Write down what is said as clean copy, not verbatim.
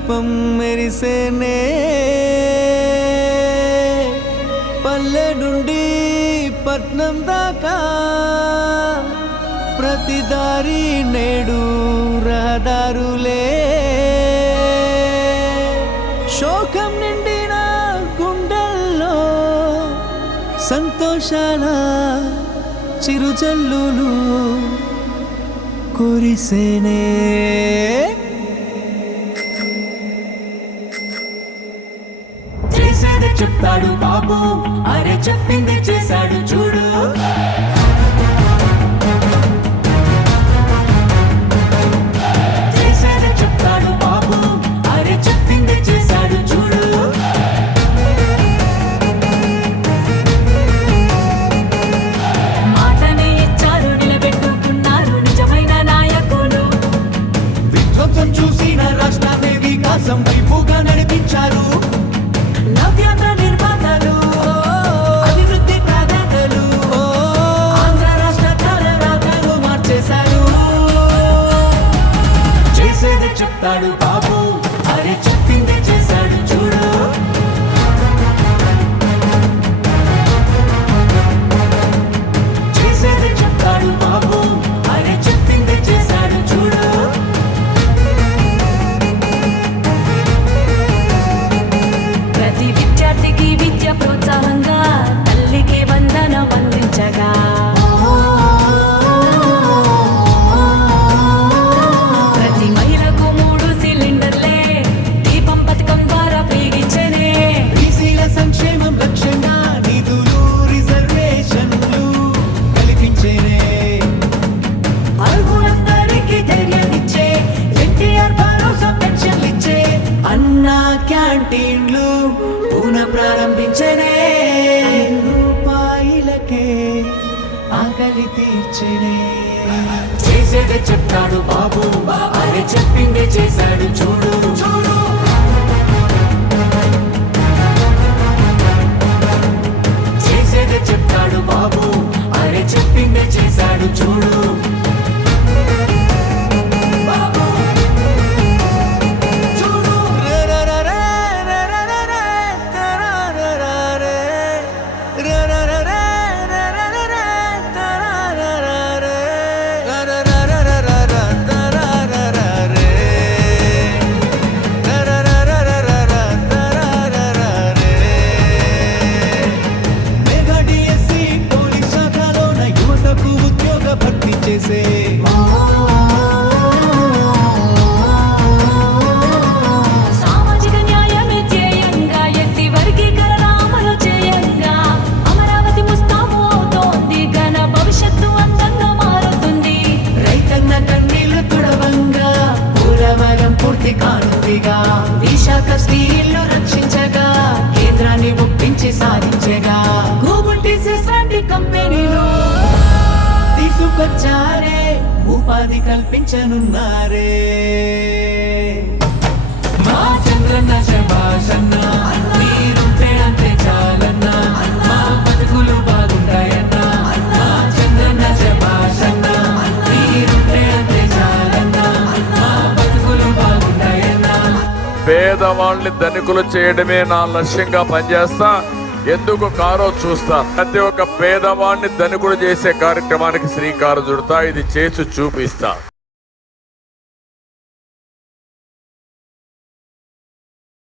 దీపం మెరిసేనే పల్లె నుండి పట్నం దాకా ప్రతి దారి నేడు రహదారులే శోకం నిండిన గుండెల్లో సంతోషాల చిరుజల్లులు కురిసేనే చేసేది చెప్తాడు బాబు, అరే చెప్పింది చేశాడు చూడు. చేసేది చెప్తాడు బాబు, అరే చెప్పింది చేశాడు చూడు. మాటని ఇచ్చారు, నిలబెట్టుకున్నారు నిజమైన నాయకులు. విధ్వంసం చూసిన రాష్ట్రాన్ని వికాసం వైపుగా నడిపించారు. నవ్యాంధ్ర నిర్మాతలు, అభివృద్ధి ప్రదాతలు, ఆంధ్ర రాష్ట్ర తలరాతలు మార్చేశారు. చేసేది చెప్తాడు బాబు, అరే చెప్పింది చేశాడు చూడు. చేసేది చెప్తాడు బాబు, అరే చెప్పింది చేశాడు చూడు. ప్రతి విద్యార్థికి విద్య ప్రోత్సాహంగా తల్లికి వందనం అందించగా, ప్రతి మహిళకు 3 సిలిండర్లే దీపం పథకం ద్వారా ఫ్రీగిచ్చనే. బీసీల సంక్షేమం లక్ష్యంగా నిధులు రిజర్వేషన్లు కల్పించేనే. అర్హులందరికీ ధైర్యాన్నిచ్చే ఎన్టీఆర్ భరోసా పెన్షన్లిచ్చే. అన్నా క్యాంటీన్లు పునః ప్రారంభించనే. రూపాయలకే ఆకలి తీర్చనే. చేసేది చెప్తాడు బాబు, అరే చెప్పింది చేశాడు చూడు. చేసేది చెప్తాడు బాబు, అరే చెప్పింది చేశాడు చూడు. బాబు చూడు. మెగా డిఎస్సి పోలీస్ శాఖలోన యువతకు ఉద్యోగ భర్తీ చేసే. సామాజిక న్యాయమే ధ్యేయంగా ఎస్సీ వర్గీకరణ అమలు చేయంగా అమరావతి ముస్తాబు అవుతోంది, ఘన భవిష్యత్తు అందంగా మారుతుంది. రైతన్న కన్నీళ్లు తుడవంగా పూలవరం పూర్తి కానుందిగా. విశాఖ స్టీల్ను రక్షించగా కేంద్రాన్ని ఒప్పించి సాధించగా. గూగుల్ టీసీఎస్ లాంటి కంపెనీలు తీసుకొచ్చారే, ఉపాధి కల్పించనున్నారే. మా చంద్రన్న శభాషన్న, మీరుంటే అంతే చాలన్న, మా బతుకులు బాగుంటాయన్న. మా చంద్రన్న శభాషన్న, మీరుంటే అంతే చాలన్న, మా బతుకులు బాగుంటాయన్న. పేదవాళ్ళని ధనికులు చేయడమే నా లక్ష్యంగా పనిచేస్తా. ఎందుకు కారో చూస్తా. ప్రతి ఒక్క పేదవాడిని ధనికులు చేసే కార్యక్రమానికి శ్రీకారం చుడతా. ఇది చేసి చూపిస్తా.